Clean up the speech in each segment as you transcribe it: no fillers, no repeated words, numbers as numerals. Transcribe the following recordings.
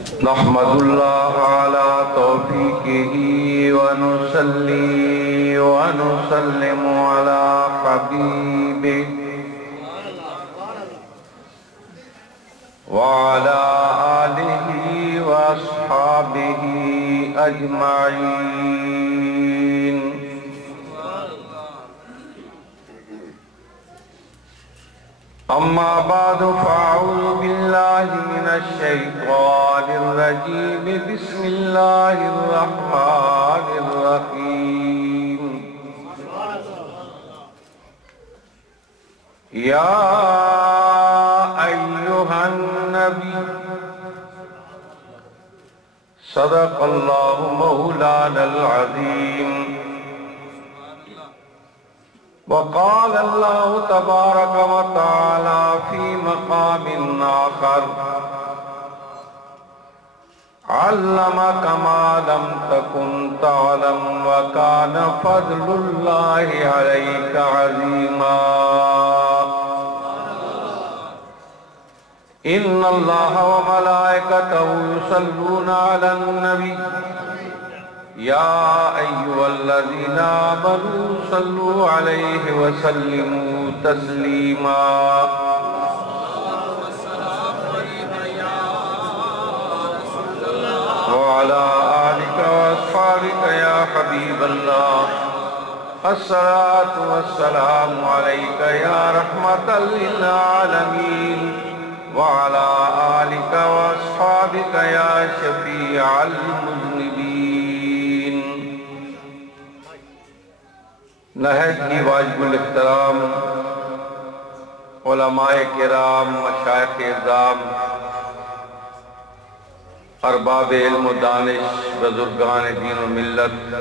نحمداللہ علی توفیقہ ونصلی ونسلم علی حبیبہ وعلی آلہ واصحابہ اجمعین اما بعد فاعوذ باللہ من الشیطان الرجیم بسم اللہ الرحمن الرحیم یا ایہا النبی صدق اللہ مولانا العظیم وقال اللہ تبارک وتعالی فی مقام آخر علمک ما لم تکن تعلم وکان فضل اللہ علیک عظیما ان اللہ وملائکتہ یصلون علی النبی یا ایھا الذین آمنوا صلوا علیہ وسلموا تسلیما وعلی آلک واصحابک یا حبیب اللہ الصلاة والسلام علیک یا رحمۃ للعالمین وعلی آلک واصحابک یا شفیع المذنبین۔ نہج کی واجب الاحترام علماء کرام، مشائخ اعظام، ارباب علم و دانش، بزرگان دین و ملت،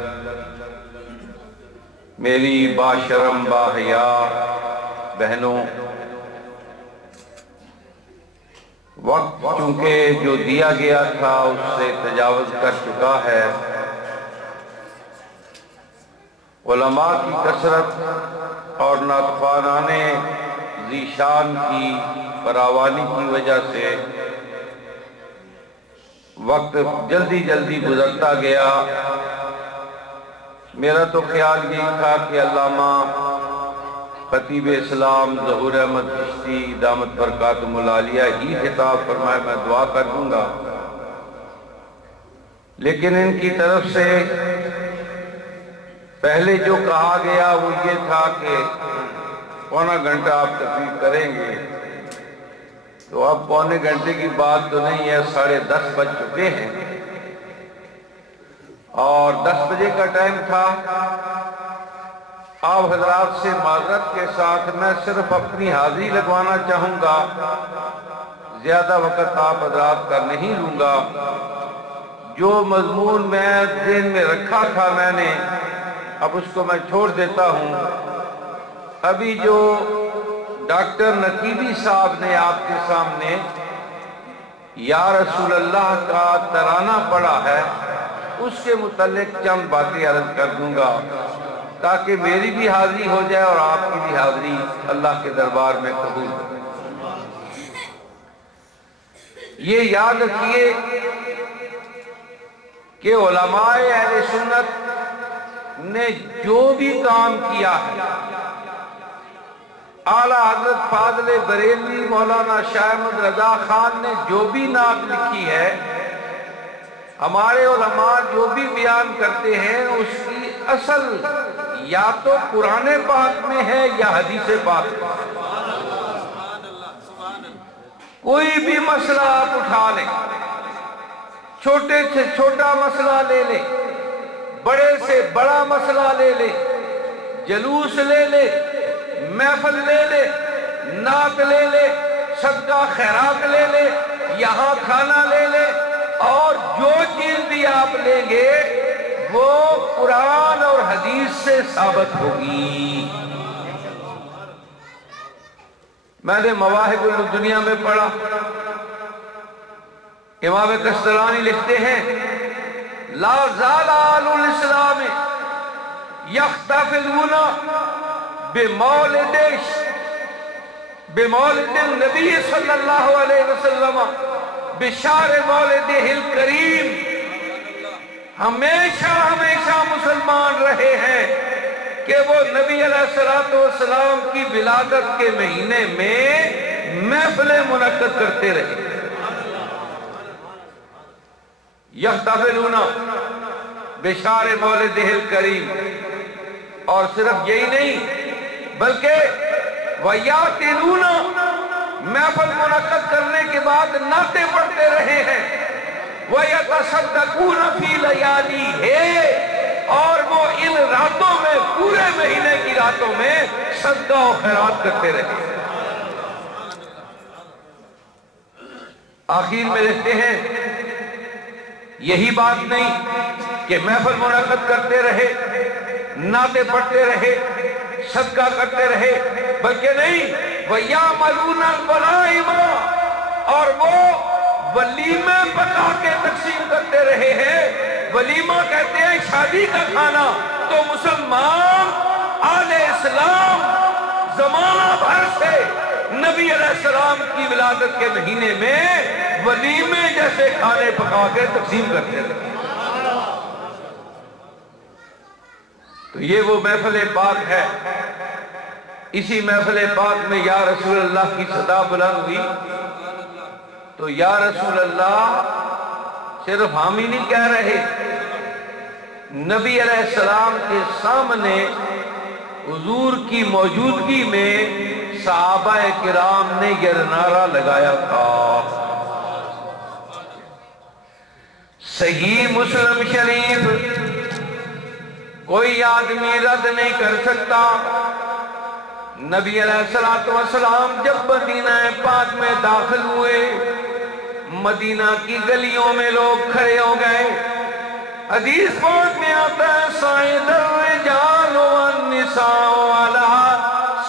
میری باشرم باحیاء بہنوں، وقت چونکہ جو دیا گیا تھا اس سے تجاوز کر چکا ہے۔ علماء کی کثرت اور ناطقانان ذیشان کی فراوانی کی وجہ سے وقت جلدی جلدی گزرتا گیا۔ میرا تو خیال یہی تھا کہ علامہ خطیب اسلام ظہور احمد چشتی دامت برکاتہم العالیہ ہی خطاب فرمائے، میں دعا کر دوں گا، لیکن ان کی طرف سے پہلے جو کہا گیا وہ یہ تھا کہ پونا گھنٹہ آپ تقریر کریں گے، تو اب پونے گھنٹے کی بات تو نہیں ہے، 10:30 بج چکے ہیں اور 10 بجے کا ٹائم تھا۔ آپ حضرات سے معذرت کے ساتھ میں صرف اپنی حاضری لگوانا چاہوں گا، زیادہ وقت آپ حضرات کا نہیں لوں گا۔ جو مضمون میں ذہن میں رکھا تھا میں نے، اب اس کو میں چھوڑ دیتا ہوں۔ ابھی جو ڈاکٹر نقیبی صاحب نے آپ کے سامنے یا رسول اللہ کا ترانہ پڑھا ہے، اس کے متعلق چند باتیں عرض کر دوں گا تاکہ میری بھی حاضری ہو جائے اور آپ کی بھی حاضری اللہ کے دربار میں قبول ہو۔ یہ یاد رکھیے کہ علماء اہل سنت نے جو بھی کام کیا ہے، اعلیٰ حضرت فاضل بریلوی مولانا شاہ احمد رضا خان نے جو بھی نعت لکھی ہے، ہمارے علماء جو بھی بیان کرتے ہیں اس کی اصل یا تو قرآن پاک میں ہے یا حدیث پاک میں۔ کوئی بھی مسئلہ آپ اٹھا لیں، چھوٹے سے چھوٹا مسئلہ لے لیں، بڑے سے بڑا مسئلہ لے لیں، جلوس لے لیں، محفل لے لے، نعت لے لے، صدقہ خیرات لے لے، یہاں کھانا لے لے، اور جو چیز بھی آپ لیں گے وہ قرآن اور حدیث سے ثابت ہوگی۔ میں نے مواہب الدنیا میں پڑھا، امام قسطلانی لکھتے ہیں لا زال آل الاسلام یختفلون بمولد النبی صلی اللہ علیہ وسلم बिशार मौलिदिल करीम हमेशा हमेशा मुसलमान रहे हैं कि वो नबी अलैहिस्सलाम की विलादत के महीने में महफिलें मुनक्कद करते रहे। यहतफिलूना बिशार मौलिदिल करीम, और सिर्फ यही नहीं बल्कि वयातिलूना, महफिल मुनक्कद करने के बाद नाते पढ़ते रहे हैं। वयतसद्दक़ून फी लयाली है, और वो इन रातों में, पूरे महीने की रातों में सदका और खैरात करते रहे। आखिर में लिखते हैं यही बात नहीं कि महफिल मुनक्कद करते रहे, नाते पढ़ते रहे, सदका करते रहे, बल्कि नहीं वयामलून वलाइमा, और वो वलीमे पका के तकसीम करते रहे हैं। वलीमा कहते हैं शादी का खाना। तो मुसलमान आले इस्लाम जमाना भर से नबी अलैहिस्सलाम की विलादत के महीने में वलीमे जैसे खाने पका के तकसीम करते रहे। तो ये वो महफिल पाक है। इसी महफिल पाक में या रसूल अल्लाह की सदा बुलंद हुई। तो या रसूल अल्लाह सिर्फ हम ही नहीं कह रहे, नबी अलैहिस्सलाम के सामने हुजूर की मौजूदगी में सहाबाए किराम ने यह नारा लगाया था। सही मुस्लिम शरीफ कोई आदमी रद्द नहीं कर सकता। नबी अलैहिस्सलाम जब मदीना पाक में दाखिल हुए, मदीना की गलियों में लोग खड़े हो गए। हदीस पाक में आता है साइदर रिजाल वन निसाओ अला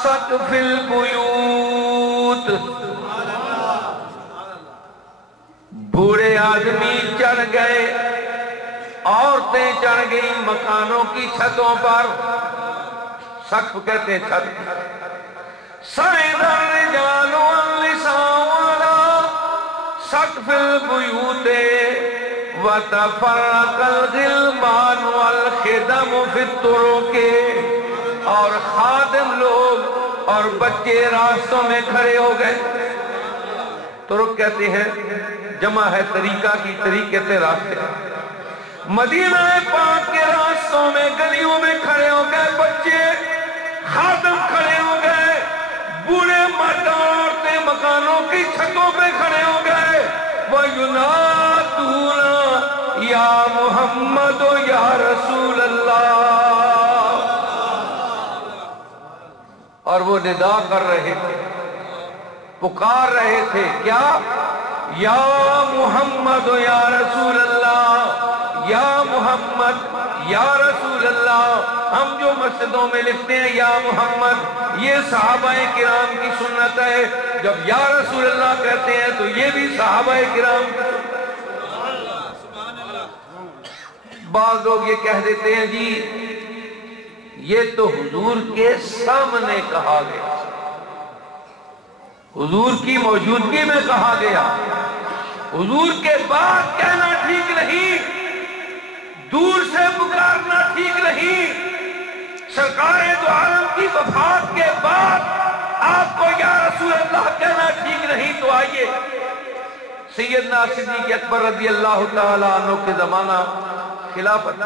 सक़फ़िल बुयूत, बूढ़े आदमी चढ़ गए, औरतें चढ़ गई मकानों की छतों पर। सक़फ़ कहते हैं छत। साइदर रिजाल वन निसाओ अला सक़फ़िल बुयूत वतफ़र्रक़ल ग़िलमान वल ख़िदम फ़ित तुरुक़, और खादिम लोग और बच्चे रास्तों में खड़े हो गए। तुरुक़ कहते हैं, जमा है तरीका की, तरीके से रास्ते। मदीना पाक के रास्तों में, गलियों में खड़े हो गए बच्चे, खादिम खड़े हो गए, बूढ़े मर्द औरतें मकानों की छतों पे खड़े हो गए। वयुनादूना या मुहम्मद या रसूल अल्लाह, और वो निदा कर रहे थे, पुकार रहे थे, क्या? या मुहम्मद या रसूल अल्लाह, या मुहम्मद या रसूल अल्लाह। हम जो मस्जिदों में लिखते हैं या मोहम्मद, ये सहाबाए किराम की सुन्नत है। जब या रसूल अल्लाह कहते हैं तो ये भी सहाबाए किराम। बाज़ लोग ये कह देते हैं जी ये तो हुजूर के सामने कहा गया, हुजूर की मौजूदगी में कहा गया, हुजूर के बाद कहना ठीक नहीं, दूर से पुकारना ठीक नहीं। सरकारे दो आलम की वफात के बाद आपको या रसूल अल्लाह कहना ठीक नहीं। तो आइए सैयदना सिद्दीक़ अकबर रज़ी अल्लाह तआला अन्हु के जमाना खिलाफत,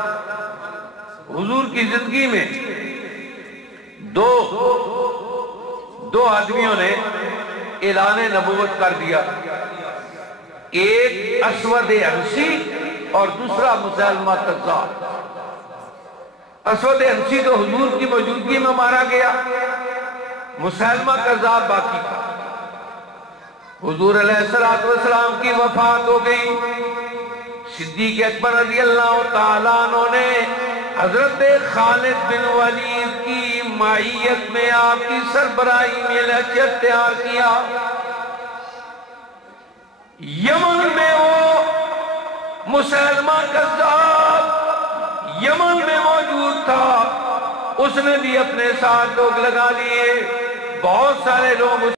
हुजूर की जिंदगी में दो आदमियों ने ऐलान नबूवत कर दिया। एक असवद अंसी और दूसरा मुसैलमा कज़्ज़ाब। असवद अंसी तो हुजूर की मौजूदगी में मारा गया, मुसैलमा कज़्ज़ाब बाकी था। हुजूर अलैहिस्सलाम की वफात हो गई। सिद्दीक़ अकबर रज़ी अल्लाह तआला अन्हु ने हजरत खालिद बिन वलीद की माइयत में आपकी सरबराही में लश्कर तैयार किया। यमन में वो मुसैलमा कज़्ज़ाब यमन में मौजूद था, उसने भी अपने साथ लोग लगा लिए। बहुत सारे लोग